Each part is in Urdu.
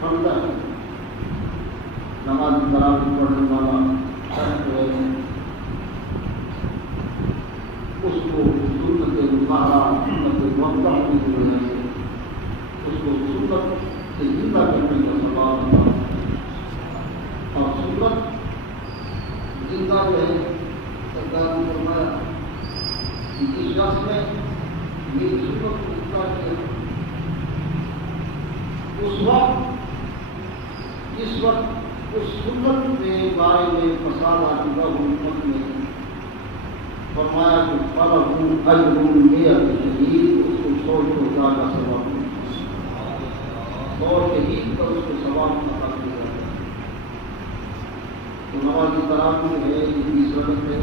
پڑھتا ہے نماز تراویح پڑھنے والا جو ہے اس کو سنت مطالعہ سنت موقع بھی جو ہے اس کو سنت سے زندہ کرنے کا ثواب ہوتا ہے اور سنت زندہ جو ہے سرکار نے فرمایا کہ جس شخص نے میری سنت کو زندہ کیا اس وقت اس سنت کے بارے میں فساد آدھا حکومت میں فرمایا کہ فلہ اجر مئۃ شہید اس کو 100 شہداء کا ثواب ملتا ہے 100 شہید کا اس کو ثواب عطا کیا جاتا ہے. تو نماز تراویح ہے یہ 20 رکعت ہے.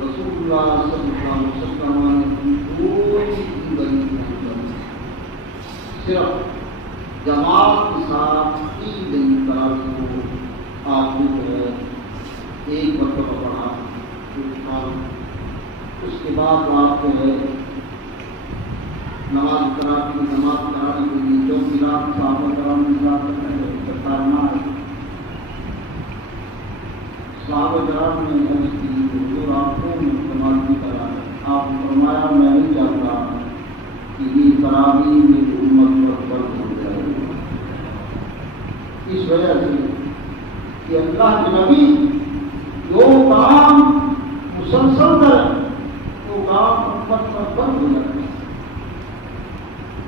رسول اللہ صلی اللہ علیہ وسلم نے کوئی زندگی نہیں صرف جماعت کے ساتھ 3 دن تراویح کو آپ نے جو ہے ایک مرتبہ پڑھا. اس کے بعد آپ جو ہے نماز تراویح کی جماعت کرانے کے لیے جو بھی رات صحابہ کرام کے ساتھ کرنا ہے صحابہ کرام نے عرض کی حضور آپ کو نماز نہیں کرا ہے. آپ نے فرمایا میں نہیں چاہتا کہ یہ تراویح میں امت پر فرض ہو جائے. اس وجہ سے کہ اللہ کے نبی جو کام مسلسل کریں وہ کام امت پر فرض ہو جاتا ہے.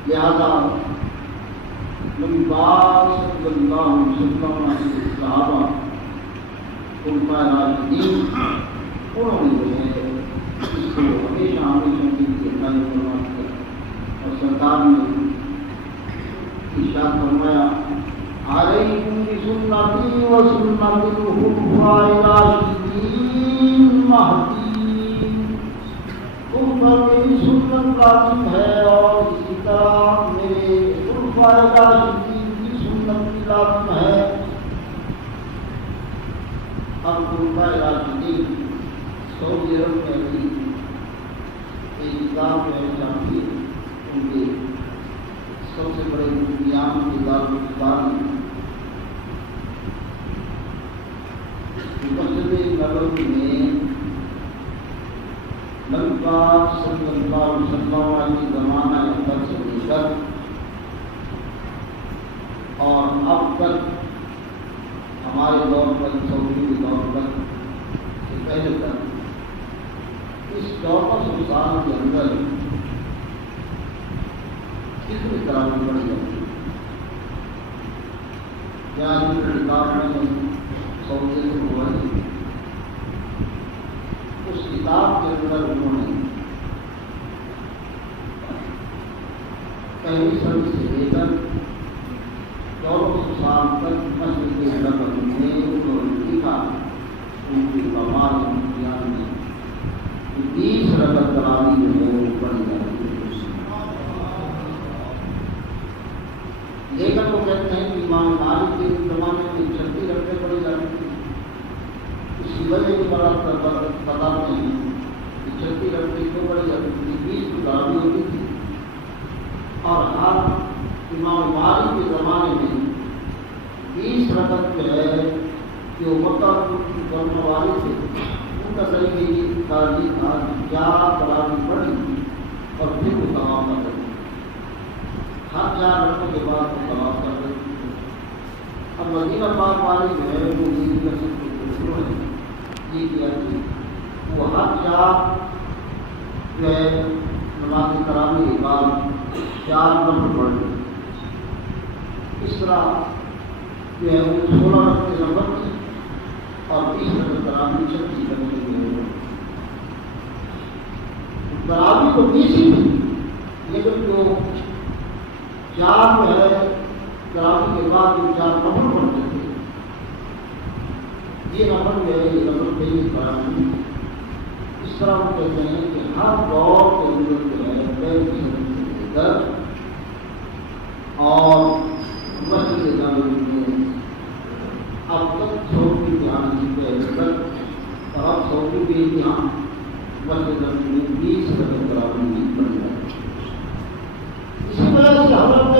لہذا نبی پاک صلی اللہ علیہ وسلم کے صحابہ خلفائے راشدین انہوں نے جو ہے اس کو ہمیشہ کی اپلائی فرمائی ہے اور سرکار نے ارشاد فرمایا علیکم بسنتی و سنت الخلفاء الراشدین المہدیین. تم پر میری سنت لازم ہے اور اسی طرح میرے خلفاء راشدین کی سنت بھی لازم ہے. اب خلفاء راشدین سعودی عرب میں بھی ایک کتاب ہے جہاں ان کے سب سے بڑے مفتیان کے دارالحکومت مسجد نبوی میں نبی پاک صلی اللہ علیہ وسلم کے زمانہ اندر سے لے کر اور اب تک ہمارے دور پر سعودی کے دور تک سے پہلے تک اس 1400 سال کے اندر کتنی تراویح پڑھی جاتی ہے. کیا کتاب میں سعودی سے ہوئی اس کتاب کے اندر انہوں نے پہلی صدی سے لے کر 1400 سال تک مسجد کے نبوی میں انہوں نے لکھا ان کی کمال امتحان میں 20 رکعت تراویح جو ہے وہ پڑھی جاتی ہے. لیکن وہ کہتے ہیں کہ امام مالک کے زمانے میں 36 رکعتیں پڑھی جاتی تھی. اس کی وجہ کی بات بتاتے ہیں کہ 36 رکعتیں کیوں پڑھی جاتی تھی. 20 تراویح ہوتی تھی اور ہر امام مالک کے زمانے میں 20 رکعت جو ہے کہ وہ مکہ کرنے والے تھے ان کا صحیح یہ تعلیم تھا کہ کیا تراویح پڑھی اور پھر وہ تمام کر دیتے. ہر 4 رکعتوں کے بعد وہ تمام کر دیتے. اب مدینہ پاک والے جو ہے وہ یہ کیا کہ وہ ہر 4 جو ہے نماز تراویح کے بعد 4 نفل پڑھ لیتے. اس طرح جو ہے وہ 16 رکعتیں نفل کی اور 20 رکعت تراویح 36 رکعتیں تراویح تو 20 ہی تھی لیکن جو 4 جو ہے تراویح کے بعد جو 4 نفل پڑھتے تھے یہ نفل جو ہے یہ نفل پہ ہی تراویح. اس طرح وہ کہتے ہیں کہ ہر دور کے اندر جو ہے پہلی صدی سے لے کر اور مسجد نبوی میں اب تک سعودی امتحان سے پہلے تک اور اب سعودی کے امتحان مسجد نبوی میں 20 رکعت تراویح پڑھی جاتی ہے. اسی وجہ سے حضرت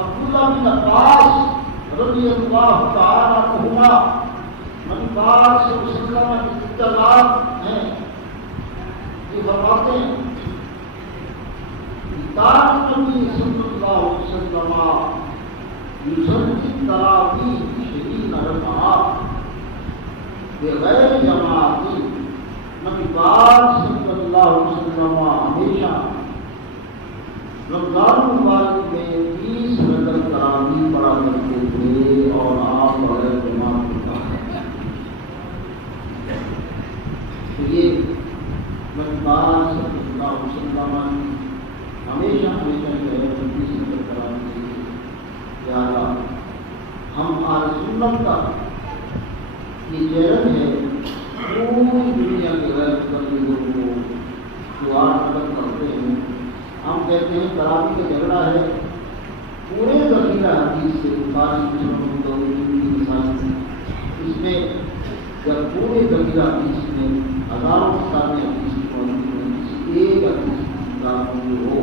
عبداللہ بن بن عباس رضی اللہ تعالیٰ عنہما نبی پاک صلی اللہ علیہ وسلم کی اطلاعات ہیں، یہ فرماتے ہیں کان نبی صلی اللہ علیہ وسلم یصلی التراویح شہین رکعہ بغیر جماعت، نبی پاک صلی اللہ علیہ وسلم ہمیشہ رمضان المبارک میں 20 رکعت تراویح پڑھا کرتے تھے اور آپ بغیر جماعت پڑھا کرتے تھے۔ یہ نبی پاک صلی اللہ علیہ وسلم ہمیشہ جو ہے 20 رکعت تراویح یا ہم آج سنت کا یہ چیلنج ہے پوری دنیا کے غیر مسلم لوگوں کو جو آج مدد کرتے ہیں، ہم کہتے ہیں تراویح کا جھگڑا ہے پورے ذخیرہ حدیث سے بخاری کی مثال، اس میں جب پورے ذخیرہ حدیث میں ہزاروں کتابیں حدیث کی موجود ہیں، کسی ایک حدیث کی ہو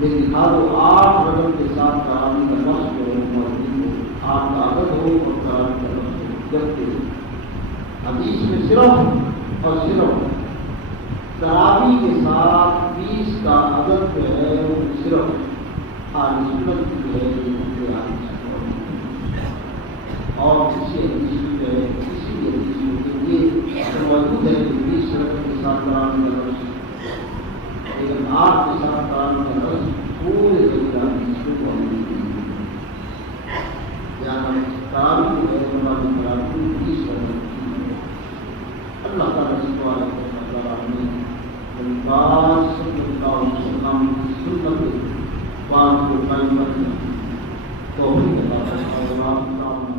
لیکن ہر 8 رقم کے ساتھ تراویح کا لفظ جو موجود ہو، 8 کا عدد ہو اور تراویح کا لفظ ہو، جبکہ حدیث میں صرف اور صرف تراویح کے ساتھ 20 کا عدد جو ہے وہ صرف اہل سنت کی ہے اور کسی حدیث جو ہے کسی بھی حدیث کے لیے موجود ہے کہ 20 رقم کے ساتھ تراویح کا لفظ، لیکن آپ کے ساتھ تراویح کا لفظ پورے ذریعہ حدیث کو موجود ہے، یعنی تراویح جو ہے ہماری تراویح 20 رقم کی ہے۔ اللہ تعالیٰ سے دعا ہے کہ اللہ ہمیں پاک صلی اللہ علیہ وسلم کی سنت پاک کو قائم رکھنے توفیق عطا فرمائے۔